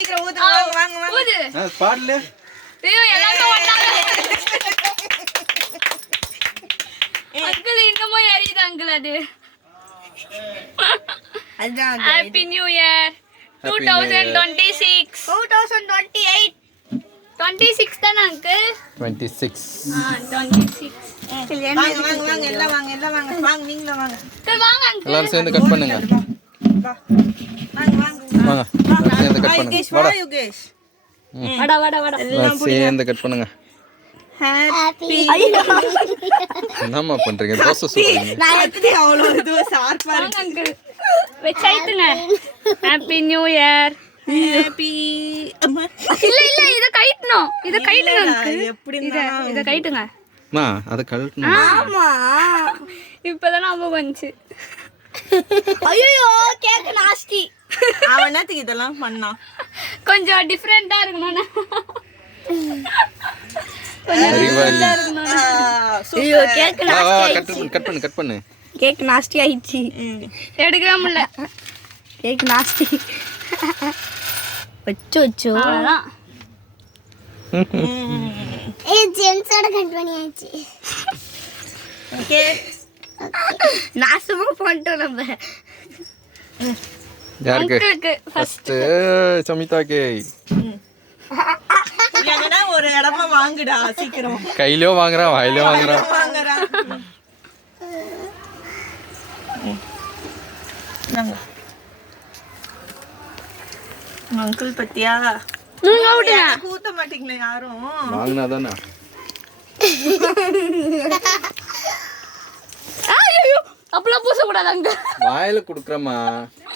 சீக்கிரம் ஊத்து வாங்க வாங்க ஊது. பாடல ஐயோ எல்லாமே ஒண்ணாங்க. அங்கிள் இன்னமும் எரியுது அங்கிள் அது. அதான் ஹாப்பி நியூ இயர் 2026. 2028 26 தானே அங்கிள்? 26 26. வாங்க வாங்க வாங்க எல்லாம் வாங்க எல்லாம் வாங்க வாங்க நீங்களும் வாங்க அங்கிள் வாங்க அங்கிள். எல்லாரும் சேர்ந்து கட் பண்ணுங்க வா வாங்க வாங்க வாங்க எல்லாரும் சேர்ந்து கட் பண்ணுங்க யுகேஷ் வா யுகேஷ் வாடா வாடா வாடா. எல்லாரும் சேர்ந்து கட் பண்ணுங்க ஹாப்பி என்னம்மா பண்றீங்க தோசை சுடுறீங்க நான் எப்படி அவ்வளோ இதுவா ஷார்ப்பா வாங்க அங்கிள். வெச்சாயிட்டுங்க. Happy new year. ஹாப்பி அம்மா இல்ல இல்ல இத கைட்டணும். இத கைட்டுங்க அங்கிள். எப்படி இத கைட்டுங்க. மா அத கழட்டணும் ஆமா இப்பதான் ஞாபகம் வந்துச்சு. ஐயோ கேக் நாஸ்டி அவன் என்னத்துக்கு இதெல்லாம் பண்ணான் கொஞ்சம் டிஃபரெண்டா இருக்கணும். அறிவாளி ஐயோ கேக் கட் பண்ணு கட் பண்ணு கேக் நாஸ்டி ஆயிடுச்சு எடுக்கவே முடியல. கேக் நாஸ்டி வச்சு வச்சு அவ்வளவுதான். ஜென்ஸோட கட் பண்ணியாச்சு. ஓகே நாசமா பண்ணிட்டோம் நம்ம யாருக்கு அங்கிளுக்கு ஃபர்ஸ்ட் சமிதாக்கே எங்கன்னா ஒரு இடமா வாங்குடா சீக்கிரம் கையிலயோ வாங்குறான் வாயிலயோ வாங்குறான் வாங்குறா அங்கிள் பத்தியா ஊத்த மாட்டீங்களா யாரும் வாங்கினாதானே ஐயோ அப்பலாம் பூச கூடாது அங்க. வாயில குடுக்குறமா